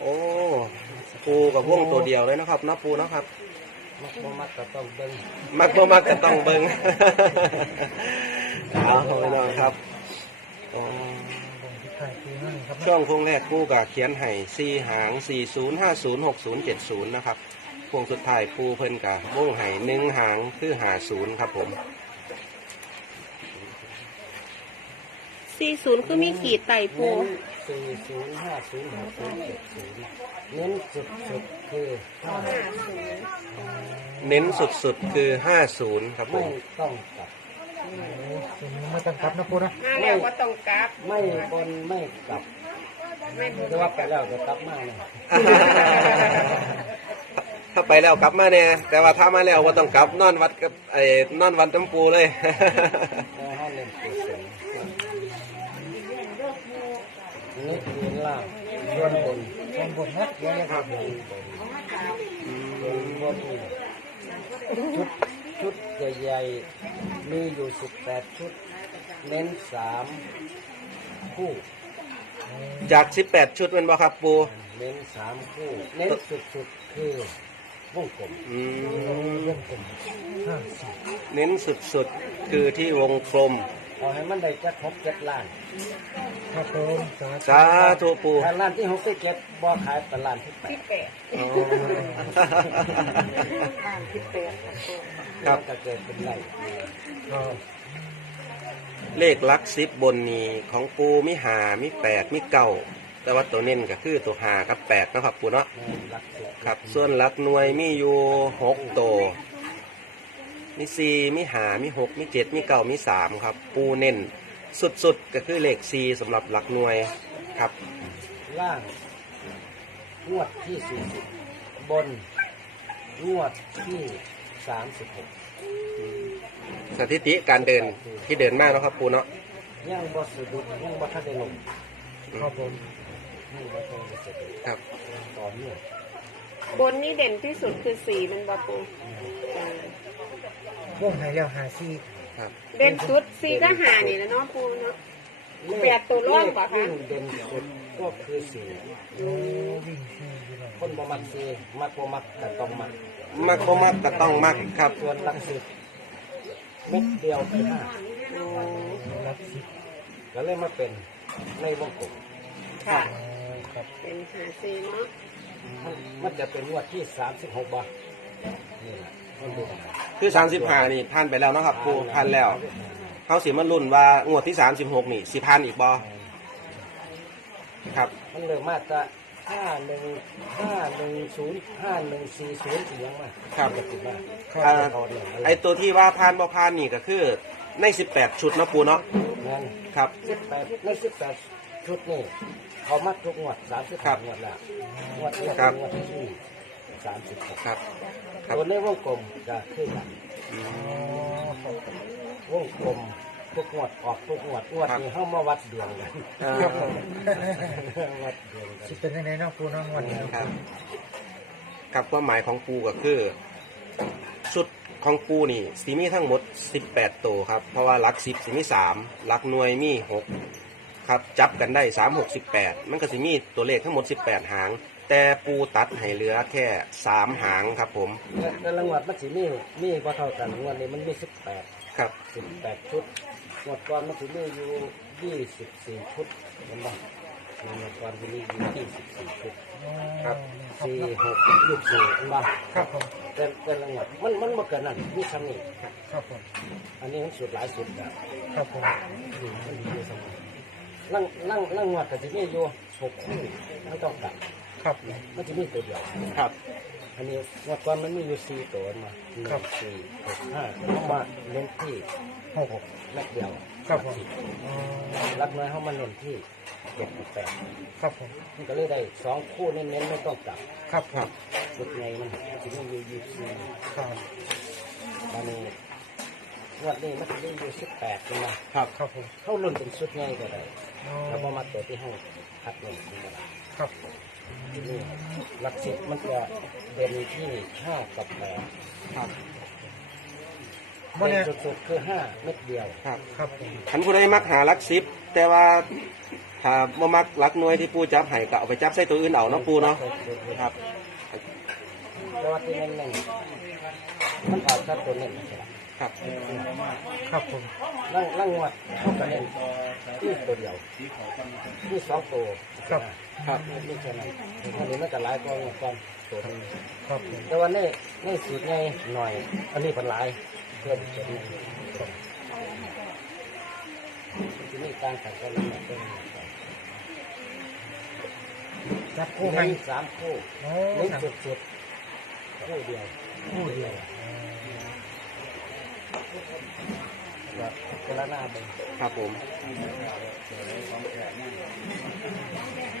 โอ้ปูกับวงตัวเดียวเลยนะครับเนาะปูเนาะครับมักบ่มักก็ต้องเบิ่งมักบ่มักก็ต้องเบิ่งเอาพี่น้องครับอ๋อบ่งที่ถ่ายคือนั่นครับช่วงพวงแรกปูกับเขียนให้สี่หางสี่ศูนย์ห้าศูนย์หกศูนย์เจ็ดศูนย์นะครับพวงสุดท้ายปูเพิ่นกับวงให้หนึ่งหางคือหาศูนย์ครับผม สี่ศูนย์คือมีขีดไต่ปู สี่ศูนย์ห้าศูนย์หกศูนย์เจ็ดศูนย์เน้นสุดสุดๆคือห้าเน้นสุดๆคือห้าศูนย์ครับผไม่ม ต้องกลับตัวนี้ไม่ต้องกลับนะปูนะมาแล้วว่าต้องกลับไม่บนไม่กลับแต่ว่าไปแล้วก็กลับมาเนี่ยถ้าไปแล้วกลับมาเนี่ยแต่ว่าถ้ามาแล้วว่าต้องกลับนอนวัดกับไอ้นอนวัดน้ำปูเลยแล้วให้เล่นตัว เสริมนี่คือล่างบนบนบนบนนะเดี๋ยวนะคครัรับบบนบนบนบนชุดชุดใหญ่ๆมีอยู่สิบแปดชุด เน้นสามคู่ จาก18ชุดเป็นบ่ครับปู เน้นสามคู่ เน้นสุดๆคือวงกลมอืมเรื่องผมห้าสี่เน้นสุดๆ คือที่วงกลม เอาให้มันได้จะครบเจ็ดล้านครับผมสาธุสาธุปูถ้าล้านที่หกที่เจ็ดบ่ขายแต่ล้านที่แปที่ดแปดอ๋ออ่านที่แปดครับมันก็เกิดเป็นไรครับเลขหลักสิบบนนี้ของปูมิหามิแปดมิเก้าแต่ว่าตัวเน้นก็คือตัวหากับแปดเนาะครับปูเนาะแม่นรักสุดครับ ส่วนหลักหน่วยมีอยู่หกตัว มีสี่มีหามีหกมีเจ็ดมีเก้ามีสามครับ ปูเน้นสุดๆ ก็คือเลขสี่สำหรับหลักหน่วยครับ ล่างงวดที่สี่สิบบนงวดที่สามสิบหกสถิติการเดินที่เดินมากนาะครับ ปูเนาะยังบ่สะดุดยังบ่ทันได้ลงครับผมยังบ่ทันได้สะดุดครับต่อเนื่องบนนี่เด่นที่สุดคือสีมันบาปูอ่า วงไหนแล้วหาซี่ครับเด่นสุดสีก็หานี่แหล้วเนาะปูเนาะแปดตัวร่วมเหรอคะเลขวิ่งเด่นสุดก็คือสี่โอ้วิ่งซี่อยู่หน่อยคนบ่มักสี่มักบ่มักแต่ต้องมักมักบ่มักก็ต้องมักครับส่วนหลักสิบเม็ดเดียวคือห้ารับสิบก็เลยมาเป็นในวงกลมค่ะอ๋อครับเป็นหาสีเนาะมันมันจะเป็นงวดที่สามสิบหกบาทนี่แหละ มันดูกันคือ35นี่ผ่านไปแล้วเนาะครับปูผ่านแล้วเขาสิมาลุ้นว่างวดที่36นี่สิผ่านอีกบ่ครับ มันเริ่มมาจะห้าหนึ่งห้าหนึ่งศูนย์ห้าหนึ่งสี่ศูนย์สี่ยังมาครับจะติดมาอ่าเอาเนี่ยไอตัวที่ว่าผ่านบ่ผ่านนี่ก็คือใน18ชุดเนาะปูเนาะงั้นครับสิบแปดในสิบแปดชุดนี่เขามัดทุกงวดสามสิบครับงวดละงวดนี้ครับงวดที่สามสิบหกครับครับ ตัวในวงกลมจะขึ้นกันอือ๋อมครับวงกลมทุกงวดออกทุกงวดงวดครับนี้เข้ามาวัดดวงกันอ่าวัดดวงกันสิเป็นยังไงเนาะปูเน้องวันนี้ครับ ครับความหมายของปูก็คือชุดของปูนี่สีมีทั้งหมด 18 ตัวครับ เพราะว่าหลัก10สีมี3หลักหน่วยมี6ครับ จับกันได้3 6 18มันก็สิมีตัวเลขทั้งหมด 18 หาง แต่ปูตัดให้เหลือแค่3หางครับผมแต่แต่ละงวดมันสิมีมีพอเท่ากันงวดนี้มันมีสิบแปดครับสิบแปดชุดงวดก่อนมันสิมีอยู่ยี่สิบสี่ชุดเห็นไหมงวดก่อนมันมีอยู่ยี่สิบสี่ชุดครับสี่หกยี่สิบสี่เห็นไหมครับผมแต่แต่ละงวดมันมันมาเกินนั่นมีชั้นนี้ครับผมอันนี้มันสุดหลายสุดแบบครับผมอืมมันอยู่เสมอนั่งนั่งนั่งงวดก็จะมีอยู่หกคู่ไม่ต้องตัด ครับมันจะมีตัวเดียวครับ อันนี้งวดก่อนมันมีอยู่สี่ตัวมาหนึ่งสี่หกห้ามาเน้นที่หกหกแม็กเดียวครับผมอ๋อรักน้อยเขามาเน้นที่เจ็ดกับแปดครับผมมันก็เลยได้สองคู่เน้นๆไม่ต้องจับครับครับสุดไงมันถึงอยู่ยี่สิบสี่ครับตอนนี้งวดนี้มันถึงอยู่สิบแปดเป็นไงครับครับผมเข้าลุ่นเป็นสุดไงก็ได้อ๋อถ้าพอมาตัวที่ให้คัดเน้นขึ้นมาได้ครับทีนี่ หลักสิบมันจะเด่นที่ห้ากับแปดครับบ่เด่เนี่ยนสุดๆคือห้าเม็ดเดียวครับครับผมขันผู้ใดมักหาลักซิปแต่ว่าถ้าบ่มักลักหน่วยที่ปูจับให้ก็เอาไปจับใส่ตัวอื่นเอาเนาะปูเนาะครับแต่ว่าที่เน้นๆมันอาจจะตัวเน้นนะ ครับครับครับผมร่างร่างงวดเข้ากันเน้นที่ตัวเดียวที่สองตัวครับครับนี่แค่นั้นอันนี้มันจะหลายกว่างวดก่อนตัวนึงครับผมแต่ว่าในในสูตรไงหน่อย อันนี้เป็นหลายเพื่อที่จะมีที่นี่การขัดกันแล้วเป็นจับคู่ให้เน้นสามคู่โอ้เน้นครับสุดๆคู่เดียวคู่เดียว แบบคนละหน้าเบิ่งครับผม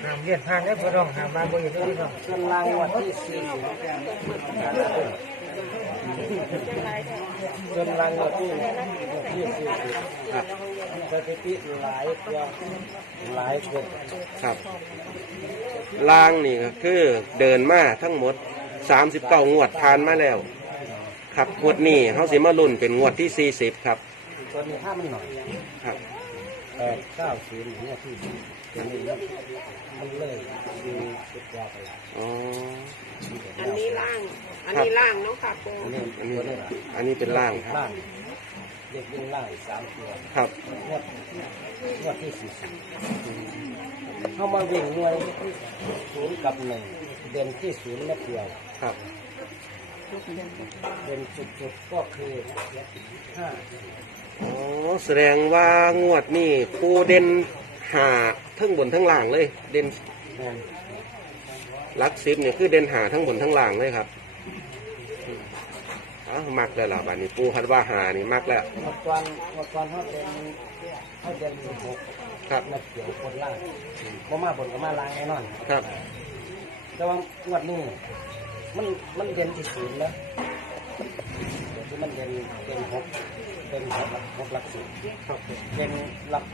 ห้ามเลี่ยนทางแล้วพี่น้องห้ามมาบ่เห็นเลยพี่น้องส่วนล่างงวันที่สี่ส่วนล่างงวันที่ที่สี่ครับสถิติหลายกว่าหลายคนครับลางนี่ก็คือเดินมาทั้งหมด39งวดผ่านมาแล้ว ครับงวดนี้เขาสิมาลุ้นเป็นงวดที่40ครับตัวนี้ถ้ามันหน่อยครับแปดเก้าศูนย์เนี่ยที่ตัวนี้มันเลยดูสุดยอดไปแล้วอ๋ออันนี้ล่าง อันนี้ล่างเนาะค่ะปูอันนี้อันนี้ตัวนี้อันนี้เป็นล่างครับล่างเด็กยิงล่างสามตัวครับงวดงวดที่สี่สิบเข้ามาวิ่งหน่วยศูนย์กับหนึ่งเด่นที่ศูนย์เม็ดเดียวครับ เด่นสุดๆก็คือห้าอ๋อแสดงว่างวดนี้ปูเด่นหาทั้งบนทั้งล่างเลย เด่นแมนลักซิปเนี่ยคือเด่นหาทั้งบนทั้งล่างเลยครับอ้าวมักแล้วล่ะบัดนี้ปูคัดว่าหานี่มักแล้วงวดก่อนงวดก่อนเขาเด่นเขาเด่นหกครับเม็ดเดียวคนล่างก็มาบนก็มาล่างแน่นอนครับ แต่ว่างวดนี้ มันมันเด่นที่ศูนย์แล้วเดี๋ยวที่มันเด่นเด่นหกเด่นหกหลักหกหลักสิบเด่นหลัก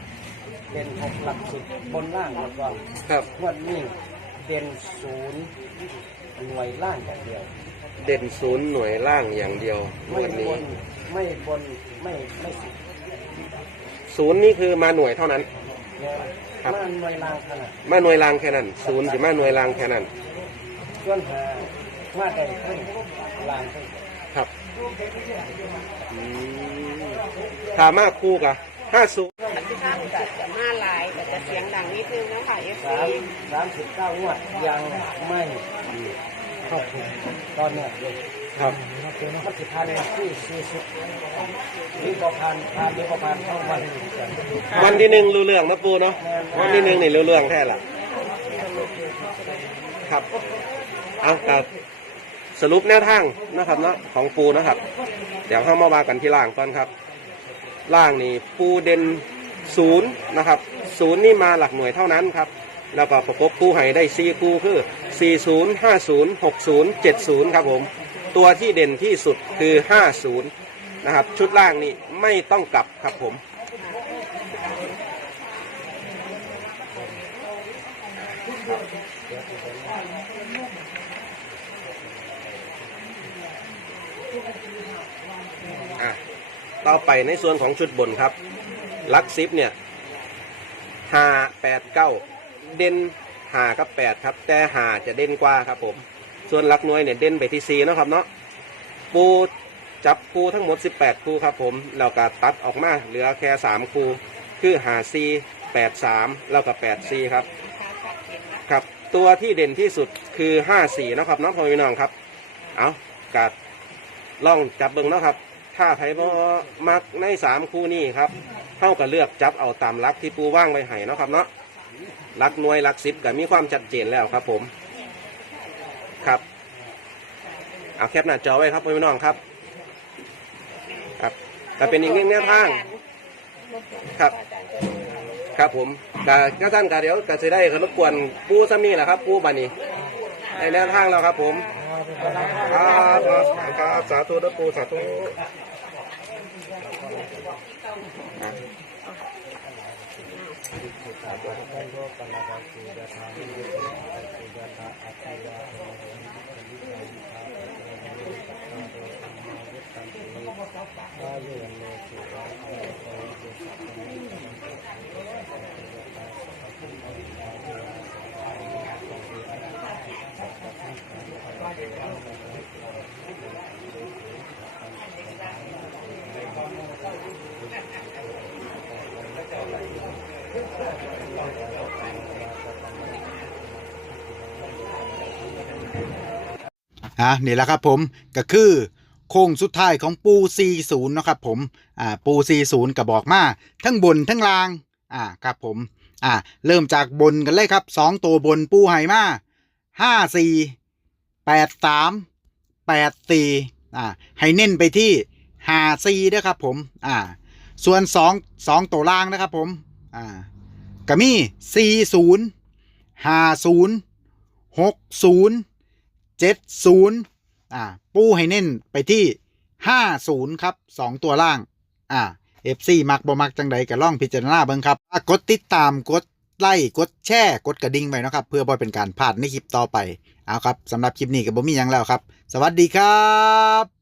เด่นหกหลักสิบบนล่างแล้วก็ครับงวดนี้เด่นศูนย์หน่วยล่างอย่างเดียว เด่นศูนย์หน่วยล่างอย่างเดียวงไม่วดบนี้นไม่บนไม่ไม่สิบศูนย์นี่คือมาหน่วยเท่านั้น เนี่ยครับมาหน่วยล่างขนาดมาหน่วยล่างแค่นั้นศูนย์สิมาหน่วยล่างแค่นั้นส่วนหา มาได้ขึ้นล่างขึ้นครับอืมถามมาคู่กับห้าศูนย์อันที่ข้างจะจะมาลายแต่จะเสียงดังนิดนึงนะคะเอฟสามซีสามสิบเก้างวดยังไม่เข้าถึงตอนเนี้ยเลยครับมันสิพันมาที่สี่สิบนี่ก็พันพันนี่ก็พันเข้าวันนี้กันวันที่หนึ่งรู้เรื่องนะปูเนาะวันที่หนึ่งนี่รู้เรื่องแท้ละครับ เอาครับ สรุปแนวทางนะครับเนาะของปูนะครับ เดี๋ยวเข้ามาว่ากันที่ล่างก่อนครับ ล่างนี่ปูเด่นศูนย์นะครับศูนย์นี่มาหลักหน่วยเท่านั้นครับแล้วก็ประกบคู่ให้ได้ซีคู่คือ 40 50 60 70 ครับผม ตัวที่เด่นที่สุดคือ 50 นะครับ ชุดล่างนี่ไม่ต้องกลับครับผม ต่อไปในส่วนของชุดบนครับลักซิปเนี่ยห้าแปดเก้าเด่นหากับแปดครับ แต่หาจะเด่นกว่าครับผม ส่วนลักหน่วยเนี่ยเด่นไปที่สี่นะครับเนาะปูจับคูทั้งหมด 18 คูครับผมแล้วก็ตัดออกมาเหลือแค่ 3 คูคือหาซีแปดสามแล้วก็แปดซีครับครับ ตัวที่เด่นที่สุดคือห้าสี่นะครับเน้องพ่อพี่น้องครับ เอากัดลองจับเบิ้งเนาะครับ ถ้าไผบ่มักในสามคู่นี้ครับเท่ากับเลือกจับเอาตามลักที่ปูว่างไว้ให้เนาะครับเนาะลักหน่วยลักสิบก็มีความชัดเจนแล้วครับผมครับเอาแคปหน้าจอไว้ครับพ่อพี่น้องครับ ครับก็เป็นอีกหนึ่งแนวทางครับครับผมกะก็ท่านกะเดี๋ยวกะจะได้ขนบกวนปูซ้ำนี่แหละครับปูบานี้ในแนวทางแล้วครับผมครับครับสาธุนะปูสาธุอะ เว่ อยู่อันนี้คือว่าเอาเอาเอาอะนี่แหละครับผมก็คือโค้งสุดท้ายของปู 40 นะครับผมอ่าปู 40ก็บอกมาทั้งบนทั้งล่างอ่าครับผมอ่าเริ่มจากบนกันเลยครับ 2 ตัวบนปูไหมา5 4 8 3 8 4อ่าให้เน้นไปที่5 4ด้วยครับผมอ่าส่วน 2 2 ตัวล่างนะครับผม อ่าก็มี40 50 60เจ็ดศูนย์อ่าปูให้เน้นไปที่ห้าศูนย์ครับสองตัวล่าง อ่าเอฟซีมักบ่มักจังใดก็ล่องพิจารณาเบิ่งครับ กดติดตามกดไลค์กดแชร์กดกระดิ่งไว้นะครับ เพื่อบ่เป็นการพลาดในคลิปต่อไป เอาครับสำหรับคลิปนี้ก็บ่มีหยังแล้วครับ สวัสดีครับ